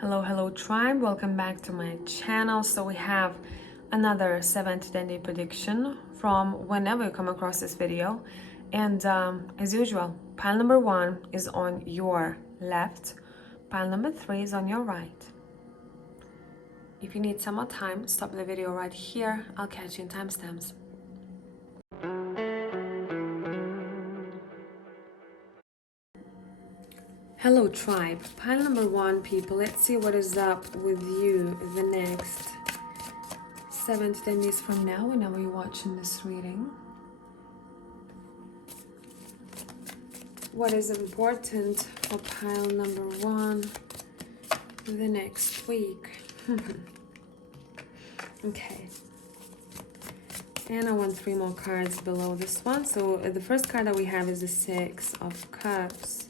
Hello tribe, welcome back to my channel. So we have another 7 to 10 day prediction from whenever you come across this video, and as usual, pile number 1 is on your left, pile number 3 is on your right. If you need some more time, stop the video right here. I'll catch you in timestamps. Hello tribe, pile number 1 people, let's see what is up with you the next 7 to 10 days from now whenever you're watching this reading. What is important for pile number 1 the next week? Okay, and I want 3 more cards below this one. So the first card that we have is the 6 of Cups.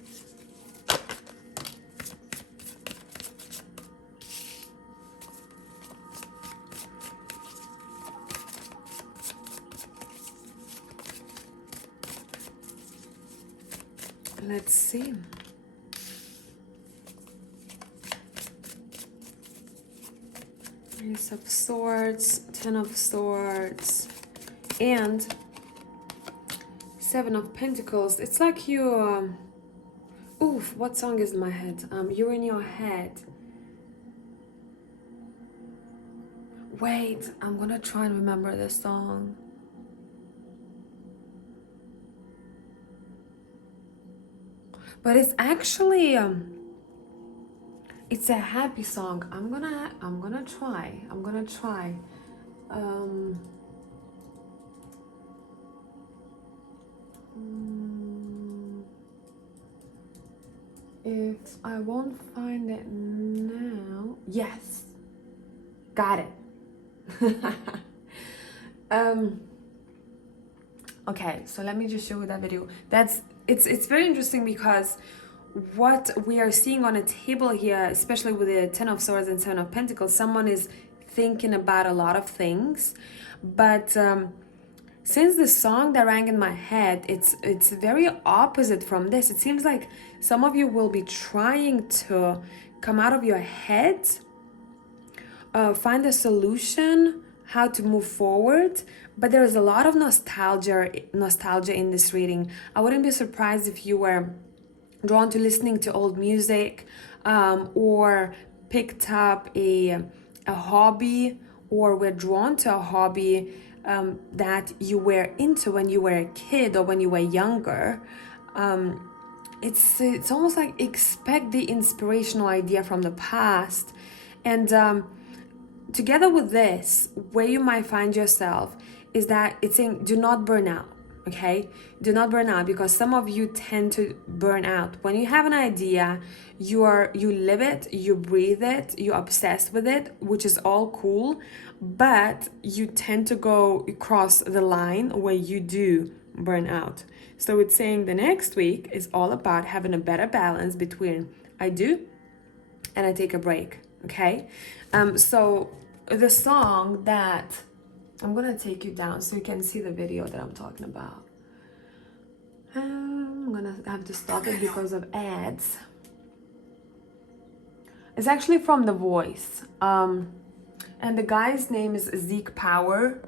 Let's see. Ace of Swords, 10 of Swords, and 7 of Pentacles. It's like you, oof, what song is in my head? You're in your head. Wait, I'm gonna try and remember this song. But it's actually it's a happy song. I'm gonna try. If I won't find it now, yes, got it. Okay, so let me just show you that video. It's very interesting because what we are seeing on a table here, especially with the 10 of Swords and 7 of Pentacles, someone is thinking about a lot of things, but since the song that rang in my head, it's very opposite from this. It seems like some of you will be trying to come out of your head, find a solution, how to move forward, but there is a lot of nostalgia in this reading. I wouldn't be surprised if you were drawn to listening to old music, or picked up a hobby, or were drawn to a hobby that you were into when you were a kid or when you were younger. It's almost like expect the inspirational idea from the past, and together with this, where you might find yourself is that it's saying do not burn out. Okay, do not burn out, because some of you tend to burn out when you have an idea. You live it, you breathe it, you're obsessed with it, which is all cool, but you tend to go across the line where you do burn out. So it's saying the next week is all about having a better balance between I do and I take a break. Okay, so the song that I'm gonna take you down so you can see the video that I'm talking about. I'm gonna have to stop it because of ads. It's actually from The Voice, and the guy's name is 𝒃𝐿𝒕𝒉,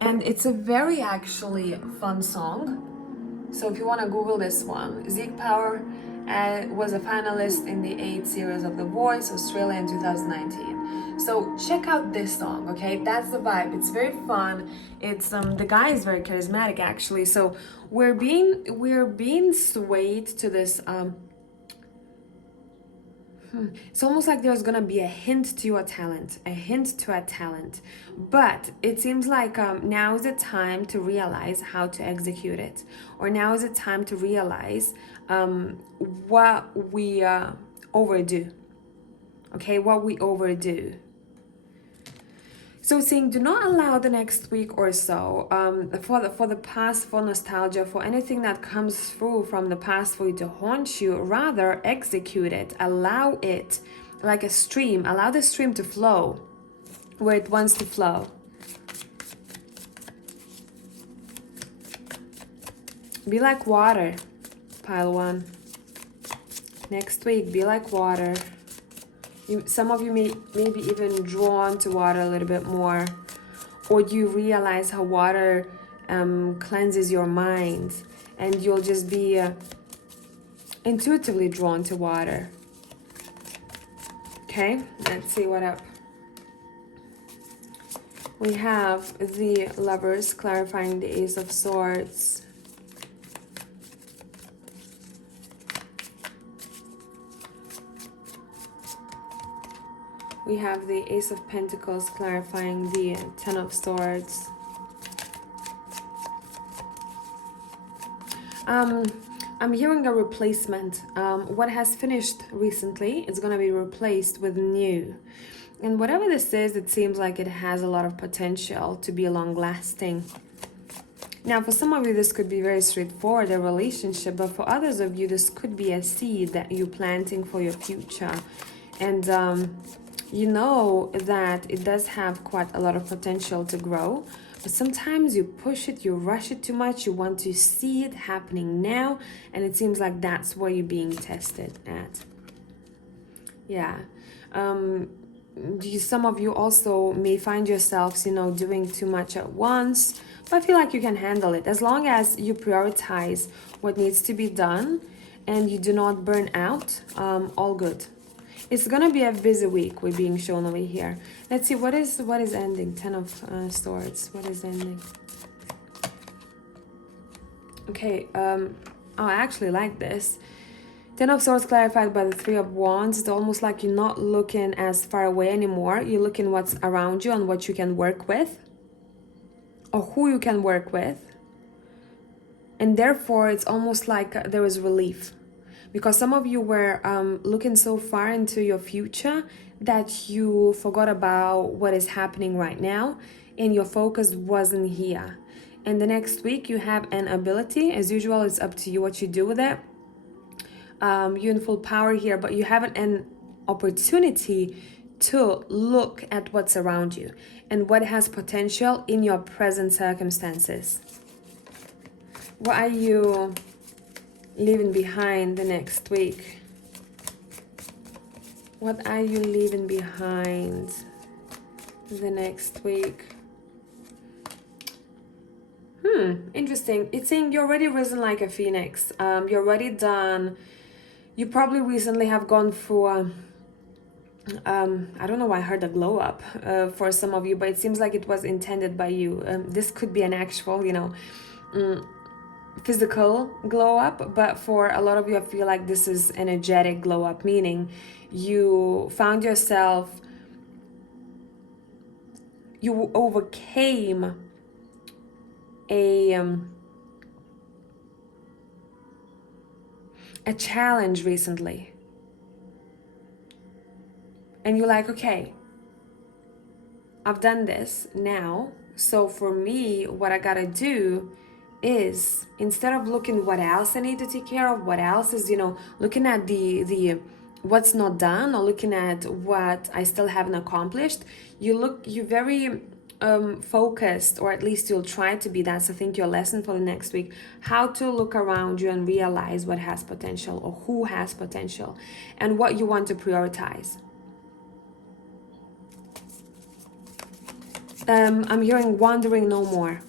and it's a very actually fun song. So if you want to Google this one, 𝒃𝐿𝒕𝒉 was a finalist in the 8th series of The Voice Australia in 2019. So check out this song, okay? That's the vibe. It's very fun. It's the guy is very charismatic actually. So we're being swayed to this it's almost like there's gonna be a hint to a talent, but it seems like now is the time to realize how to execute it, or now is the time to realize what we overdo. Okay, what we overdo. So it's saying do not allow the next week or so for the past, for nostalgia, for anything that comes through from the past for you to haunt you. Rather execute it, allow it like a stream, allow the stream to flow where it wants to flow. Be like water, pile 1. Next week, be like water. Some of you may be even drawn to water a little bit more, or you realize how water cleanses your mind, and you'll just be intuitively drawn to water. Okay, let's see what up. We have the Lovers clarifying the Ace of Swords. We have the Ace of Pentacles clarifying the Ten of Swords. I'm hearing a replacement. What has finished recently is going to be replaced with new. And whatever this is, it seems like it has a lot of potential to be long-lasting. Now, for some of you, this could be very straightforward, a relationship, but for others of you, this could be a seed that you're planting for your future. And you know that it does have quite a lot of potential to grow, but sometimes you push it, you rush it too much, you want to see it happening now, and it seems like that's where you're being tested at. Yeah. Some of you also may find yourselves, you know, doing too much at once, but I feel like you can handle it as long as you prioritize what needs to be done and you do not burn out. All good. It's gonna be a busy week. We're being shown over here. Let's see what is ending. Ten of Swords. What is ending? Okay. I actually like this. Ten of Swords clarified by the Three of Wands. It's almost like you're not looking as far away anymore. You're looking what's around you and what you can work with, or who you can work with. And therefore, it's almost like there is relief. Because some of you were looking so far into your future that you forgot about what is happening right now, and your focus wasn't here. And the next week, you have an ability. As usual, it's up to you what you do with it. You're in full power here, but you have an opportunity to look at what's around you and what has potential in your present circumstances. What are you leaving behind the next week? What are you leaving behind the next week? Interesting. It's saying you're already risen like a phoenix. You're already done. You probably recently have gone through I don't know why I heard a glow up for some of you, but it seems like it was intended by you. This could be an actual, you know, physical glow up, but for a lot of you, I feel like this is energetic glow up, meaning you found yourself, you overcame a challenge recently, and you're like, okay, I've done this now, so for me, what I gotta do is, instead of looking what else I need to take care of, what else is, you know, looking at the what's not done, or looking at what I still haven't accomplished, you're very focused, or at least you'll try to be. That's I think your lesson for the next week, how to look around you and realize what has potential, or who has potential, and what you want to prioritize. I'm hearing wandering no more.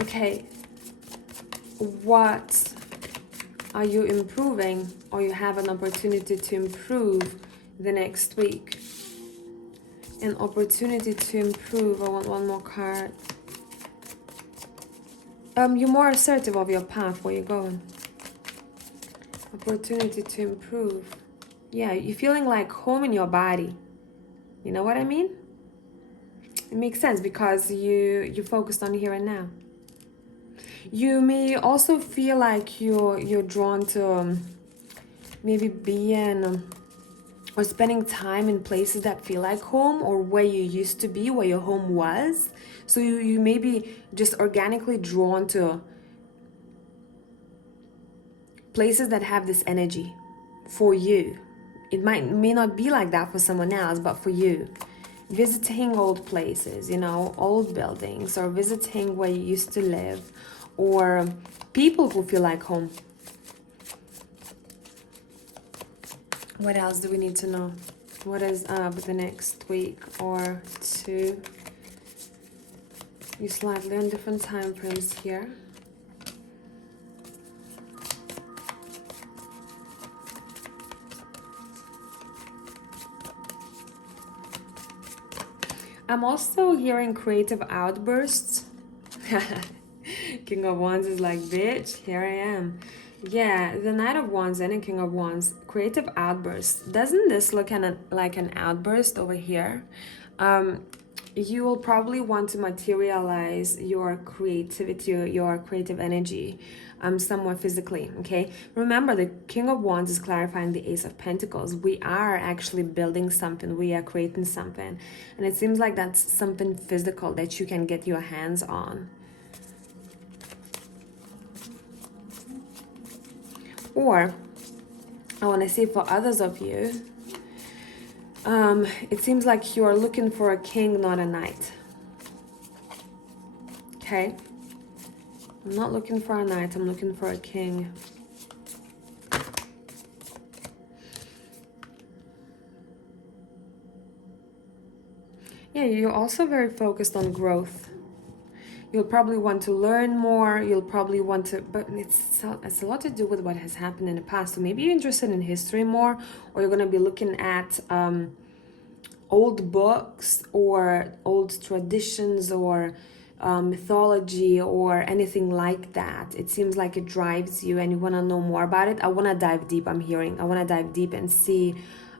Okay, what are you improving, or you have an opportunity to improve the next week? An opportunity to improve. I want one more card. You're more assertive of your path, where you're going. Opportunity to improve. Yeah, you're feeling like home in your body. You know what I mean? It makes sense because you focused on here and now. You may also feel like you're drawn to maybe being or spending time in places that feel like home, or where you used to be, where your home was. So you may be just organically drawn to places that have this energy for you. It may not be like that for someone else, but for you. Visiting old places, you know, old buildings, or visiting where you used to live, or people who feel like home. What else do we need to know? What is up the next week or two? You're slightly on different time frames here. I'm also hearing creative outbursts. King of Wands is like, bitch, here I am. Yeah, the Knight of Wands and the King of Wands, creative outbursts. Doesn't this look like an outburst over here? You will probably want to materialize your creativity, your creative energy, somewhat physically, okay? Remember, the King of Wands is clarifying the Ace of Pentacles. We are actually building something. We are creating something. And it seems like that's something physical that you can get your hands on. Or, I want to say for others of you, it seems like you are looking for a king, not a knight. Okay? I'm not looking for a knight, I'm looking for a king. Yeah, you're also very focused on growth. You'll probably want to learn more, you'll probably want to, but it's a lot to do with what has happened in the past. So maybe you're interested in history more, or you're going to be looking at old books or old traditions or mythology or anything like that. It seems like it drives you and you want to know more about it. I want to dive deep, I'm hearing. I want to dive deep and see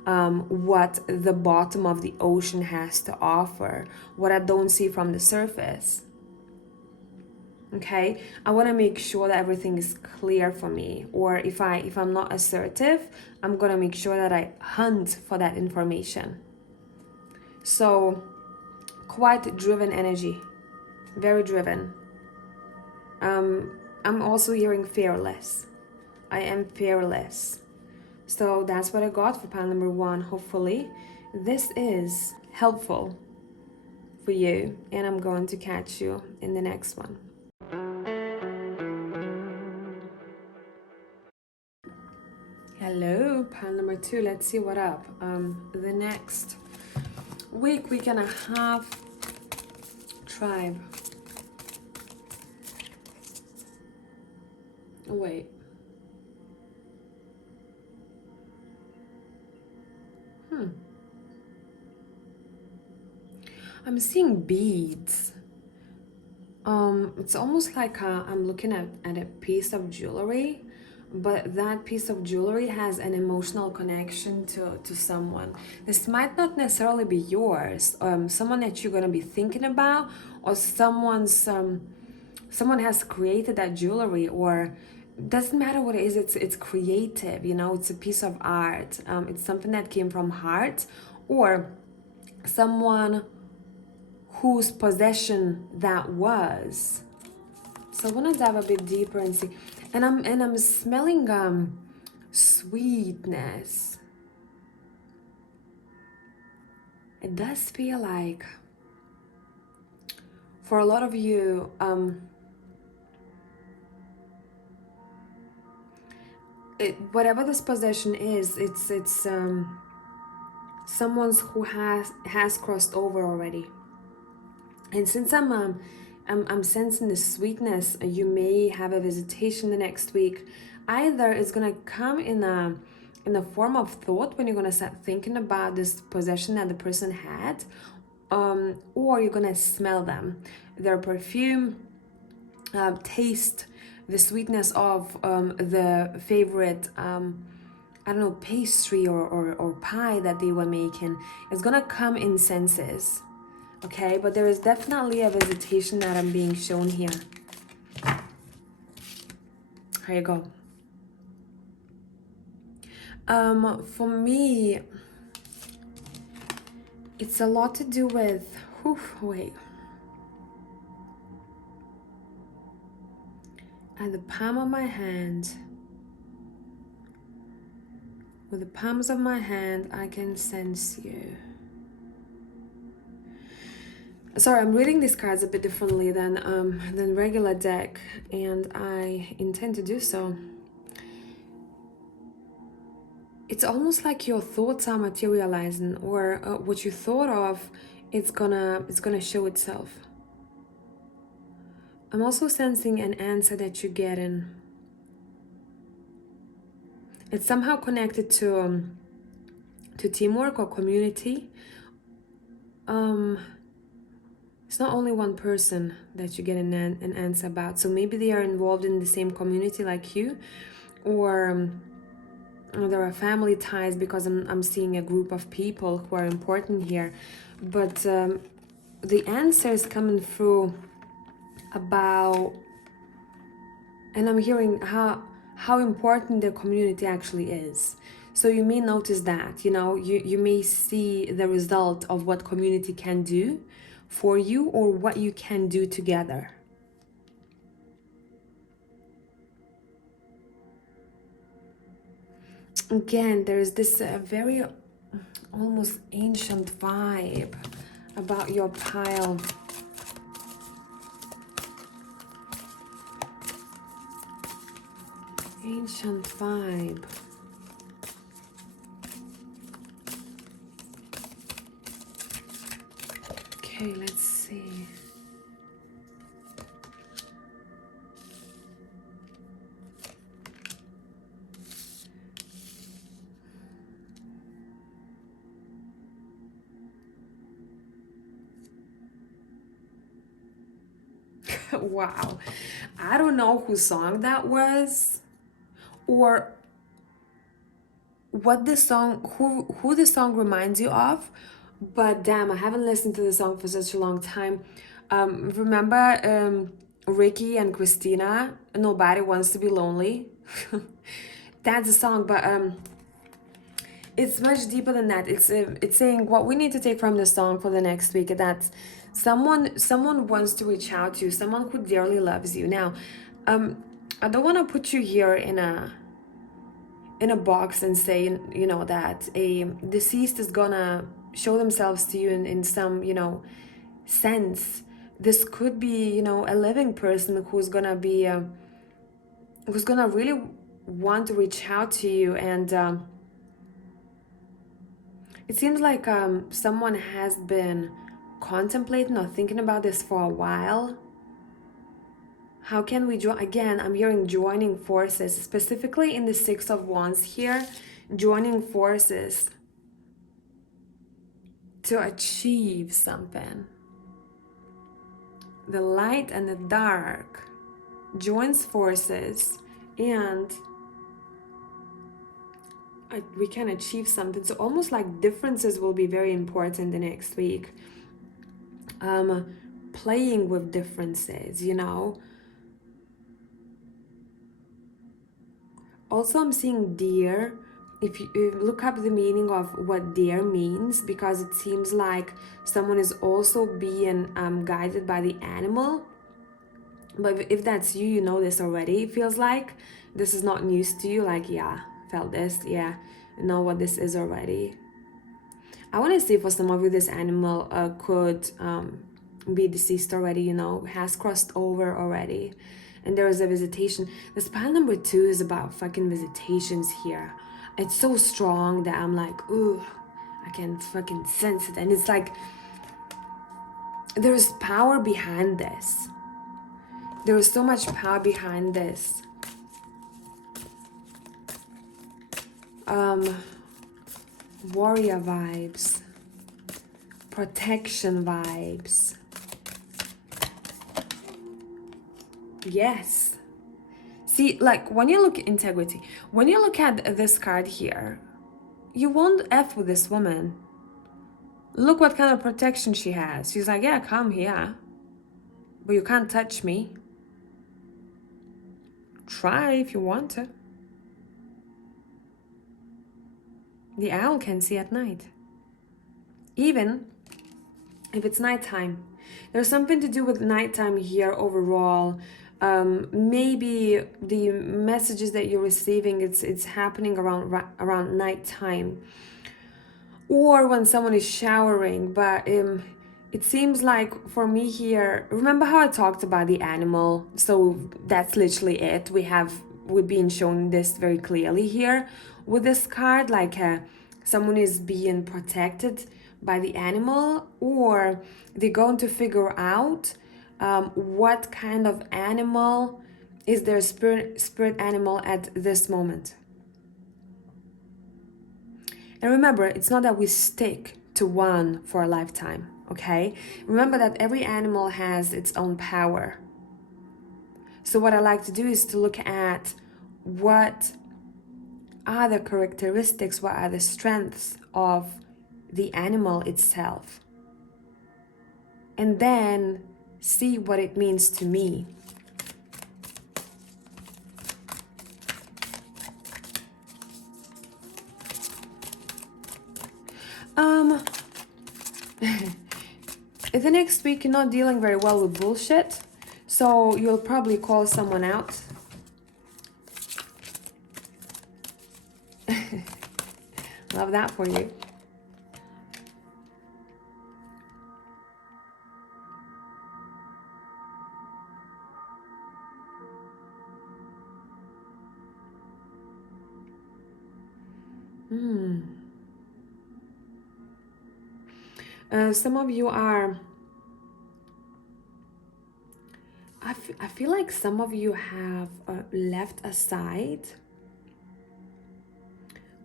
what the bottom of the ocean has to offer, what I don't see from the surface. Okay, I want to make sure that everything is clear for me, or if I'm not assertive, I'm gonna make sure that I hunt for that information. So quite driven energy, very driven. I'm also hearing fearless. I am fearless. So that's what I got for pile number 1. Hopefully this is helpful for you, and I'm going to catch you in the next one. Hello, pile number 2. Let's see what up. The next week and a half, tribe. Oh, wait. I'm seeing beads. It's almost like I'm looking at a piece of jewelry, but that piece of jewelry has an emotional connection to someone. This might not necessarily be yours, someone that you're gonna be thinking about, or someone has created that jewelry, or doesn't matter what it is. It's creative, you know. It's a piece of art. It's something that came from heart, or someone whose possession that was. So I want to dive a bit deeper and see. And I'm smelling sweetness. It does feel like for a lot of you whatever this possession is, it's someone's who has crossed over already. And since I'm sensing the sweetness, you may have a visitation the next week. Either it's gonna come in the form of thought when you're gonna start thinking about this possession that the person had, or you're gonna smell them, their perfume, taste the sweetness of the favorite I don't know, pastry or pie that they were making. It's gonna come in senses. Okay, but there is definitely a visitation that I'm being shown here. Here you go. For me, it's a lot to do with, at the palm of my hand, with the palms of my hand, I can sense you. Sorry, I'm reading these cards a bit differently than regular deck, and I intend to do so. it's almost like your thoughts are materializing, or what you thought of, it's gonna show itself. I'm also sensing an answer that you're getting. It's somehow connected to teamwork or community. It's not only one person that you get an answer about. So maybe they are involved in the same community like you, or there are family ties, because I'm seeing a group of people who are important here. But the answer is coming through about, and I'm hearing how important the community actually is. So you may notice that, you may see the result of what community can do for you, or what you can do together. Again, there's this very almost ancient vibe about your pile. Ancient vibe. Okay, let's see. Wow. I don't know whose song that was, or what the song, who the song reminds you of, but damn, I haven't listened to the song for such a long time. Remember Ricky and Christina, Nobody Wants to Be Lonely? That's a song, but it's much deeper than that. It's saying what we need to take from the song for the next week, that someone wants to reach out to you, someone who dearly loves you. Now, I don't want to put you here in a box and say, that a deceased is gonna show themselves to you in some, sense. This could be, a living person who's gonna be, who's gonna really want to reach out to you. And it seems like someone has been contemplating or thinking about this for a while. How can we join? Again, I'm hearing joining forces, specifically in the Six of Wands here, joining forces to achieve something. The light and the dark joins forces, and we can achieve something. So almost like differences will be very important the next week. Playing with differences, Also, I'm seeing deer. If you look up the meaning of what deer means, because it seems like someone is also being guided by the animal. But if that's you, you know this already. It feels like this is not news to you. Like, yeah, felt this. Yeah, know what this is already. I want to see for some of you this animal could be deceased already, has crossed over already. And there is a visitation. This pile number 2 is about fucking visitations here. It's so strong that I'm like, ooh, I can fucking sense it. And it's like, there's power behind this. There is so much power behind this. Warrior vibes. Protection vibes. Yes. See, like when you look at integrity, when you look at this card here, you won't F with this woman. Look what kind of protection she has. She's like, yeah, come here, but you can't touch me. Try if you want to. The owl can see at night, even if it's nighttime. There's something to do with nighttime here overall. Maybe the messages that you're receiving, it's happening around nighttime, or when someone is showering. But it seems like for me here, remember how I talked about the animal? So that's literally it. We have we're being shown this very clearly here with this card, like someone is being protected by the animal, or they're going to figure out what kind of animal is their spirit animal at this moment. And remember, it's not that we stick to one for a lifetime, okay? Remember that every animal has its own power. So what I like to do is to look at what are the characteristics, what are the strengths of the animal itself, and then see what it means to me. The next week you're not dealing very well with bullshit, so you'll probably call someone out. Love that for you. Some of you are, I feel like some of you have left aside,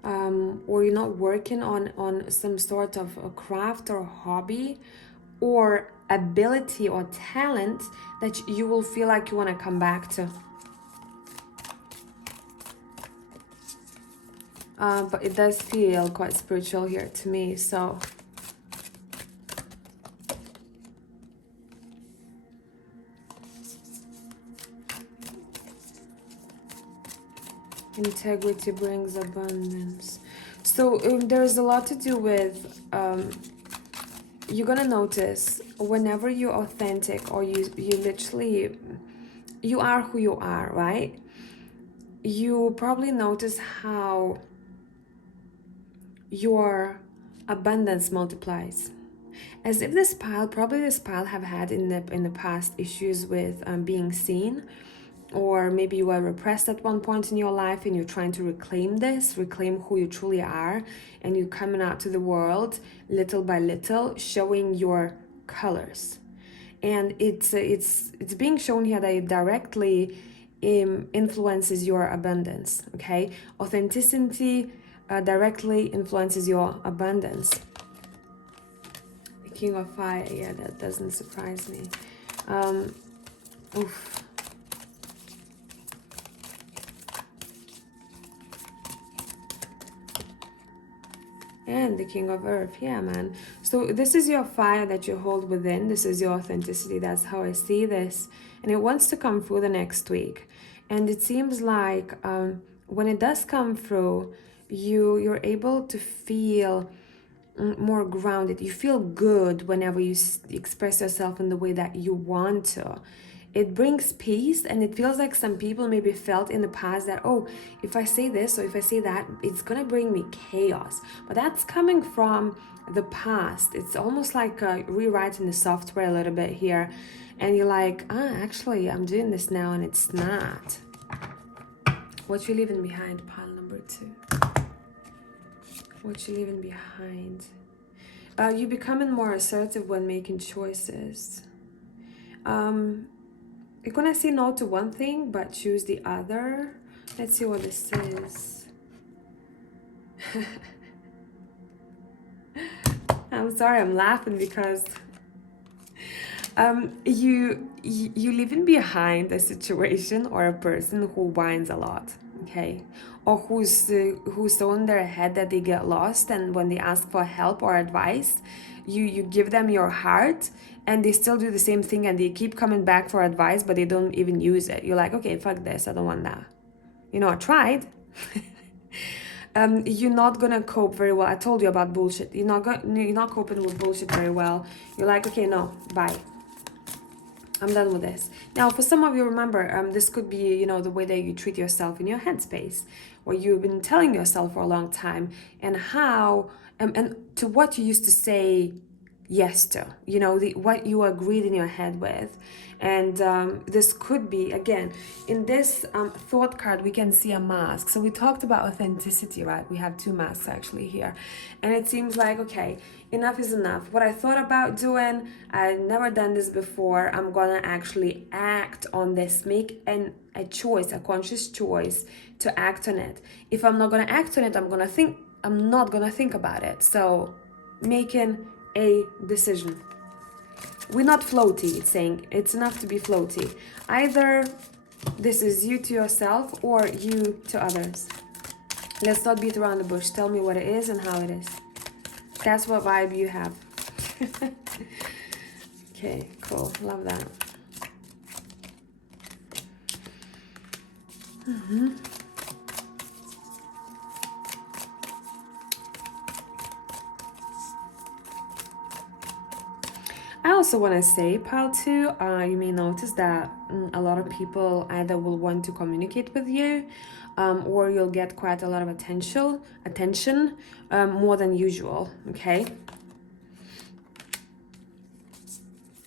or you're not working on some sort of a craft or hobby or ability or talent that you will feel like you want to come back to. But it does feel quite spiritual here to me, so integrity brings abundance. So there's a lot to do with, you're gonna notice whenever you're authentic, or you literally, you are who you are, right? You probably notice how your abundance multiplies. As if this pile have had in the past issues with being seen, or maybe you were repressed at one point in your life and you're trying to reclaim who you truly are, and you're coming out to the world little by little, showing your colors. And it's being shown here that it directly influences your abundance, okay? Authenticity directly influences your abundance. The King of Fire, yeah, that doesn't surprise me. Oof. And the King of Earth, yeah, man. So this is your fire that you hold within. This is your authenticity. That's how I see this. And it wants to come through the next week. And it seems like when it does come through, you're able to feel more grounded. You feel good whenever you express yourself in the way that you want to. It brings peace, and it feels like some people maybe felt in the past that, oh, if I say this or if I say that, it's gonna bring me chaos. But that's coming from the past. It's almost like rewriting the software a little bit here, and you're like, actually I'm doing this now and it's not. What you leaving behind, pile number 2? What you leaving behind? You're becoming more assertive when making choices. You're gonna say no to one thing but choose the other. Let's see what this is. I'm sorry, I'm laughing because you leaving behind a situation or a person who whines a lot, okay, or who's so in their head that they get lost, and when they ask for help or advice, you give them your heart, and they still do the same thing, and they keep coming back for advice, but they don't even use it. You're like, okay, fuck this, I don't want that. You know, I tried. You're not gonna cope very well. I told you about bullshit. You're not coping with bullshit very well. You're like, okay, no, bye. I'm done with this. Now, for some of you, remember, this could be, you know, the way that you treat yourself in your headspace, what you've been telling yourself for a long time, and how, and to what you used to say yes to, what you agreed in your head with. And this could be, again, in this thought card, we can see a mask. So we talked about authenticity, right? We have two masks actually here. And it seems like, okay, enough is enough. What I thought about doing, I've never done this before. I'm gonna actually act on this, make a choice, a conscious choice to act on it. If I'm not gonna act on it, I'm not gonna think about it. So making a decision. We're not floaty, it's saying. It's enough to be floaty. Either this is you to yourself or you to others. Let's not beat around the bush. Tell me what it is and how it is. That's what vibe you have. Okay, cool. Love that. I also want to say, pile 2, you may notice that a lot of people either will want to communicate with you, or you'll get quite a lot of attention, more than usual, okay?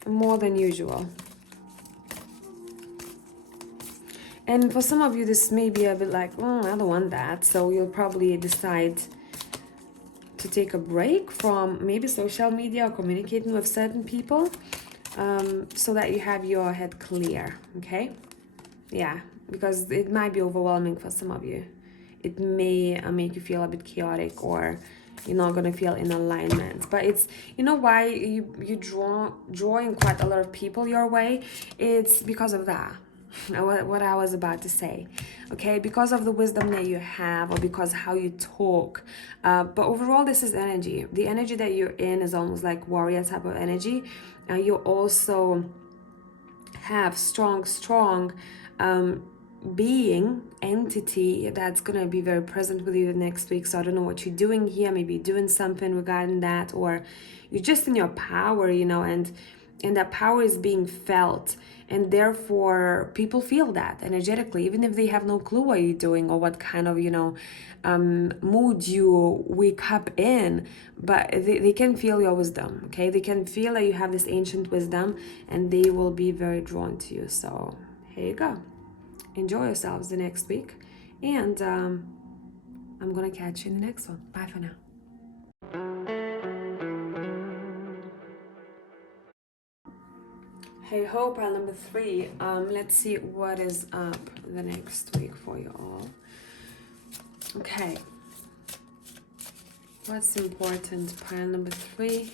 More than usual. And for some of you, this may be a bit like, I don't want that. So you'll probably decide to take a break from maybe social media or communicating with certain people, so that you have your head clear, okay? Yeah, because it might be overwhelming for some of you. It may make you feel a bit chaotic, or you're not gonna feel in alignment. But it's, why you drawing quite a lot of people your way. It's because of that. What I was about to say, okay? Because of the wisdom that you have, or because how you talk. But overall, this is energy. The energy that you're in is almost like warrior type of energy. You also have strong being entity that's gonna be very present with you next week. So I don't know what you're doing here. Maybe you're doing something regarding that, or you're just in your power, and that power is being felt, and therefore people feel that energetically, even if they have no clue what you're doing or what kind of mood you wake up in. But they can feel your wisdom, okay? They can feel that you have this ancient wisdom, and they will be very drawn to you. So here you go. Enjoy yourselves the next week, and I'm gonna catch you in the next one. Bye for now. Hey ho, pile number 3. Let's see what is up the next week for you all. Okay. What's important, pile number 3?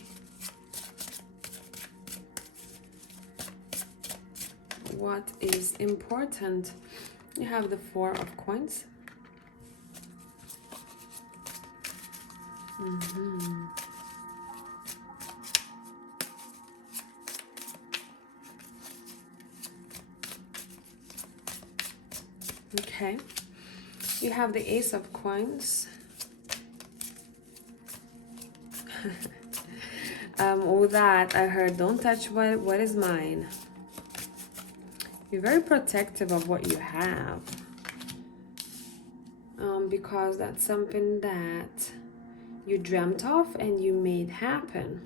What is important? You have the 4 of coins. Okay, you have the Ace of Coins. With that, I heard, don't touch what is mine. You're very protective of what you have, because that's something that you dreamt of and you made happen.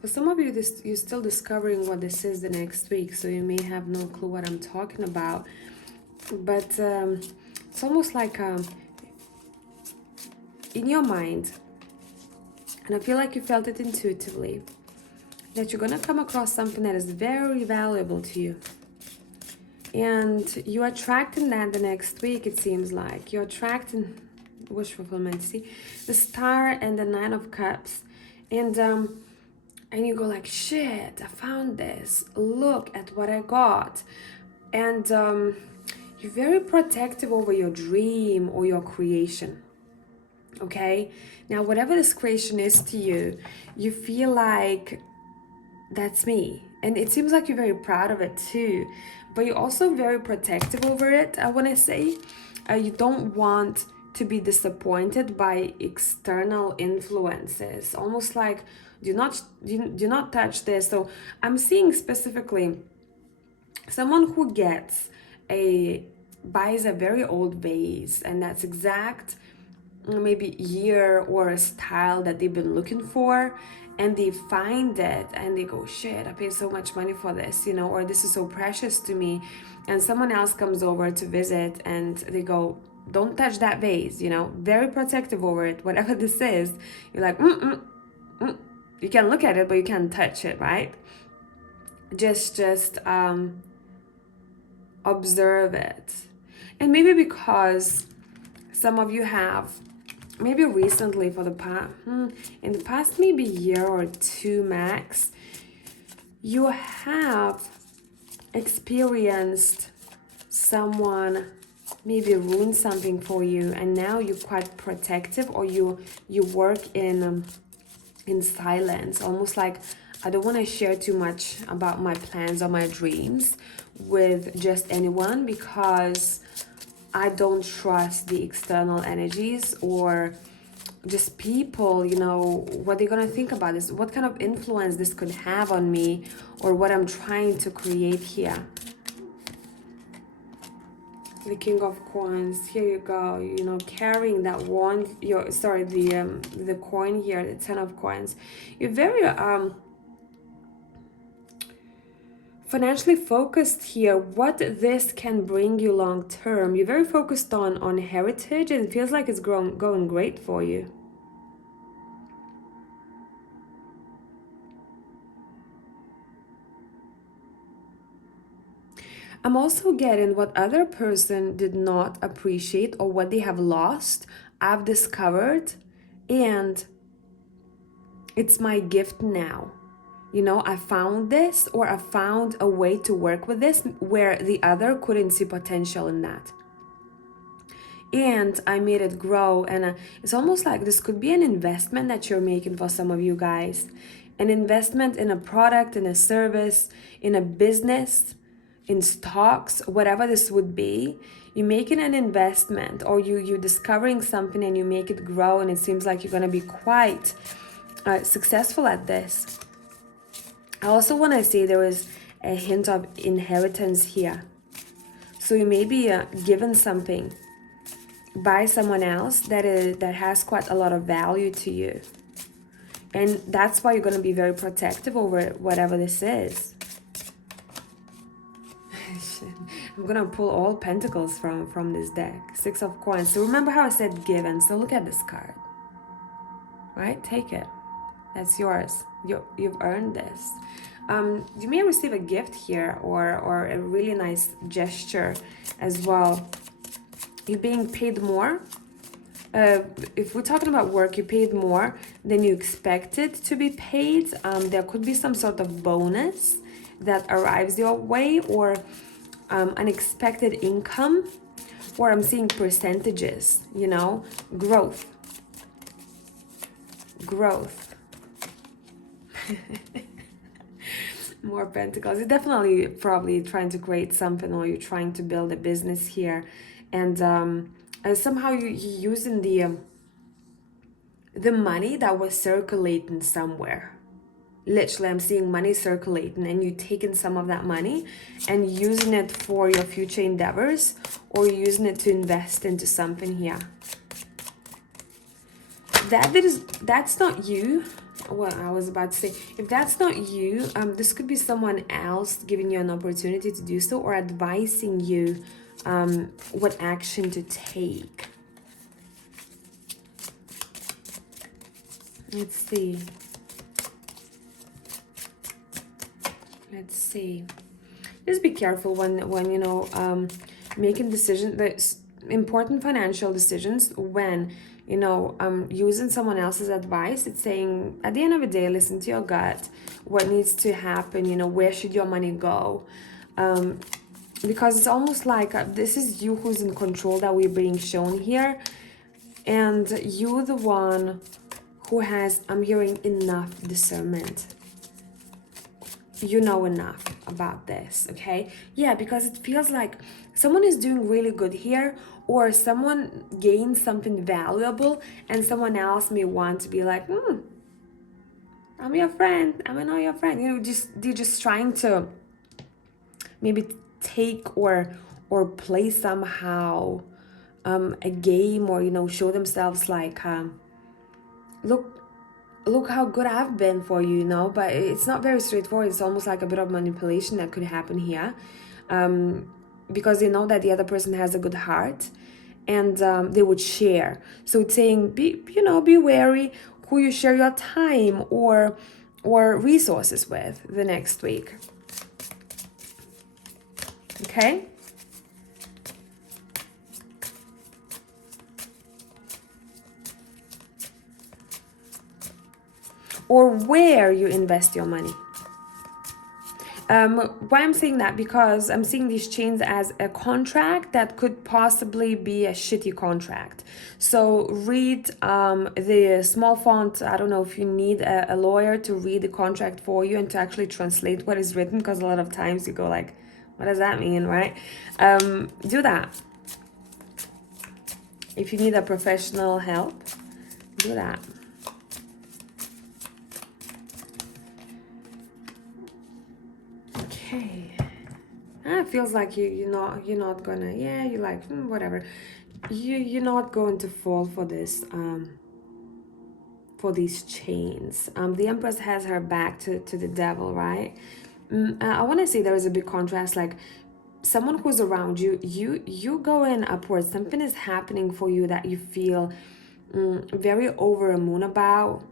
For some of you, you're still discovering what this is the next week, so you may have no clue what I'm talking about. But it's almost like in your mind, and I feel like you felt it intuitively, that you're gonna come across something that is very valuable to you. And you're attracting that the next week, it seems like. You're attracting wish fulfillment. See? The Star and the 9 of Cups. And you go like, shit, I found this. Look at what I got. And you're very protective over your dream or your creation. Okay? Now, whatever this creation is to you, you feel like, that's me. And it seems like you're very proud of it too. But you're also very protective over it, I want to say. You don't want to be disappointed by external influences. Almost like, do not touch this. So I'm seeing specifically someone who buys a very old vase, and that's exact maybe year or a style that they've been looking for, and they find it and they go, shit, I paid so much money for this, you know, or this is so precious to me. And someone else comes over to visit and they go, don't touch that vase, you know, very protective over it, whatever this is. You're like, you can look at it, but you can't touch it, right? Just observe it. And maybe because some of you have, maybe recently for the past, in the past maybe year or two max, you have experienced someone maybe ruin something for you, and now you're quite protective, or you work in silence, almost like, I don't want to share too much about my plans or my dreams with just anyone, because I don't trust the external energies or just people, you know, what they're gonna think about this, what kind of influence this could have on me, or what I'm trying to create here. The King of Coins, here you go, you know, carrying that wand, the coin here, the 10 of Coins. You're very financially focused here. What this can bring you long term. You're very focused on heritage, and it feels like it's going great for you. I'm also getting what other person did not appreciate or what they have lost, I've discovered, and it's my gift now. You know, I found this, or I found a way to work with this where the other couldn't see potential in that. And I made it grow, and it's almost like this could be an investment that you're making for some of you guys. An investment in a product, in a service, in a business, in stocks, whatever this would be. You're making an investment, or you're discovering something and you make it grow, and it seems like you're going to be quite successful at this. I also want to say there is a hint of inheritance here. So you may be given something by someone else that has quite a lot of value to you. And that's why you're going to be very protective over whatever this is. I'm going to pull all pentacles from this deck. 6 of Coins. So remember how I said given. So look at this card. Right? Take it. That's yours. You've earned this. You may receive a gift here, or a really nice gesture as well. You're being paid more. If we're talking about work, you paid more than you expected to be paid. There could be some sort of bonus that arrives your way, or unexpected income, or I'm seeing percentages, you know, growth. More pentacles. You're definitely probably trying to create something, or you're trying to build a business here, and somehow you're using the money that was circulating somewhere. Literally, I'm seeing money circulating, and you're taking some of that money and using it for your future endeavors, or using it to invest into something here. That's not you. Well, I was about to say, if that's not you, this could be someone else giving you an opportunity to do so, or advising you what action to take. Let's see. Just be careful when you know, making decisions, the important financial decisions, when you know, using someone else's advice. It's saying, at the end of the day, listen to your gut. What needs to happen? You know, where should your money go? Because it's almost like this is you who's in control that we're being shown here, and you're the one who has, I'm hearing, enough discernment. You know enough about this, okay? Yeah, because it feels like someone is doing really good here, or someone gained something valuable, and someone else may want to be like, I'm your friend, I'm not your friend. You know, they're just trying to maybe take or play somehow a game, or, you know, show themselves like, look how good I've been for you, you know. But it's not very straightforward. It's almost like a bit of manipulation that could happen here, because they know that the other person has a good heart, and they would share. So it's saying, be wary who you share your time or resources with the next week. Okay. Or where you invest your money. Why I'm saying that? Because I'm seeing these chains as a contract that could possibly be a shitty contract. So read the small font. I don't know if you need a lawyer to read the contract for you and to actually translate what is written, because a lot of times you go like, what does that mean, right? Do that. If you need a professional help, do that. Okay. It feels like you're not gonna, yeah, you're like, whatever. You're not going to fall for this, for these chains. The Empress has her back to the devil, right? I want to say there is a big contrast, like someone who's around you, you going upwards. Something is happening for you that you feel very over the moon about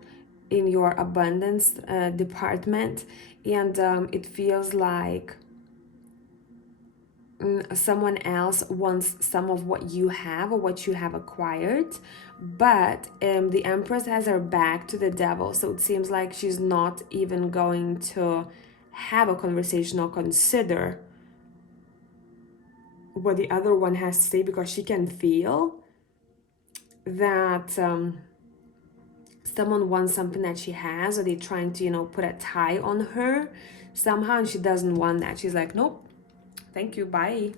in your abundance department, and it feels like someone else wants some of what you have or what you have acquired, but the Empress has her back to the devil, so it seems like she's not even going to have a conversation or consider what the other one has to say, because she can feel that someone wants something that she has, or they're trying to put a tie on her somehow, and she doesn't want that. She's like, nope, thank you, bye.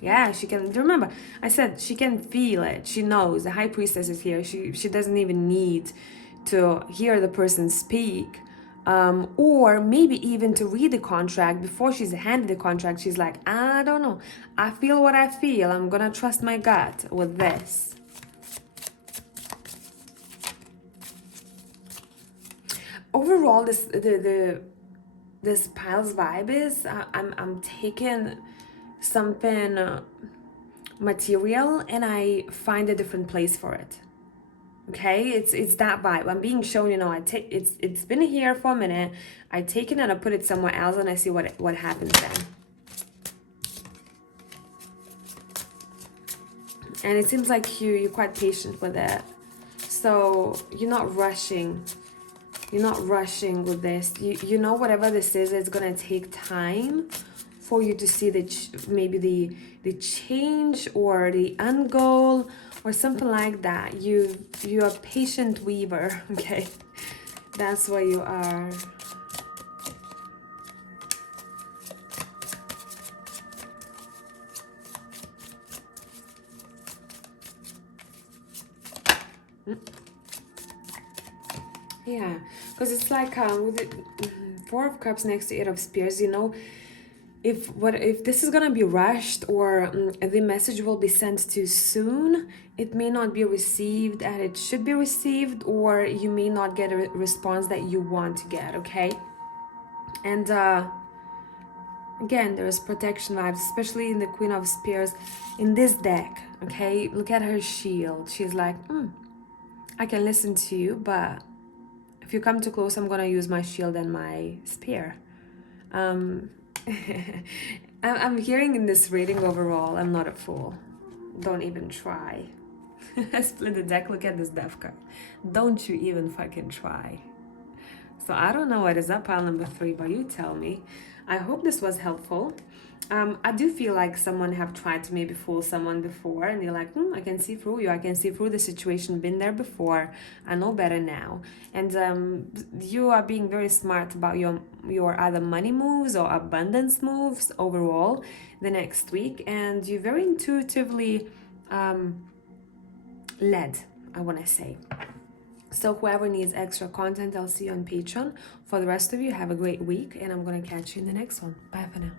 Yeah, she can. Remember, I said she can feel it. She knows. The High Priestess is here. She doesn't even need to hear the person speak, or maybe even to read the contract before she's handed the contract. She's like, I don't know. I feel what I feel. I'm gonna trust my gut with this. Overall, this pile's vibe is I'm taking something material and I find a different place for it. Okay, it's that vibe. I'm being shown, it's been here for a minute. I take it and I put it somewhere else, and I see what happens then. And it seems like you're quite patient with it, so you're not rushing. You're not rushing with this. You know, whatever this is, it's gonna take time for you to see maybe the change or the end goal or something like that. You're a patient weaver, okay? That's what you are. Yeah, because it's like with the Four of Cups next to Eight of Spears, if this is gonna be rushed, or the message will be sent too soon, it may not be received as it should be received, or you may not get a response that you want to get, okay? And again, there is protection vibes, especially in the Queen of Spears in this deck, okay? Look at her shield. She's like, I can listen to you, but if you come too close, I'm gonna use my shield and my spear. I'm hearing in this reading overall, I'm not a fool. Don't even try. I split the deck, look at this death card. Don't you even fucking try. So I don't know what is up, pile number 3, but you tell me. I hope this was helpful. I do feel like someone have tried to maybe fool someone before, and you're like, I can see through you. I can see through the situation. Been there before. I know better now. And you are being very smart about your either money moves or abundance moves overall the next week. And you're very intuitively led, I want to say. So whoever needs extra content, I'll see you on Patreon. For the rest of you, have a great week, and I'm going to catch you in the next one. Bye for now.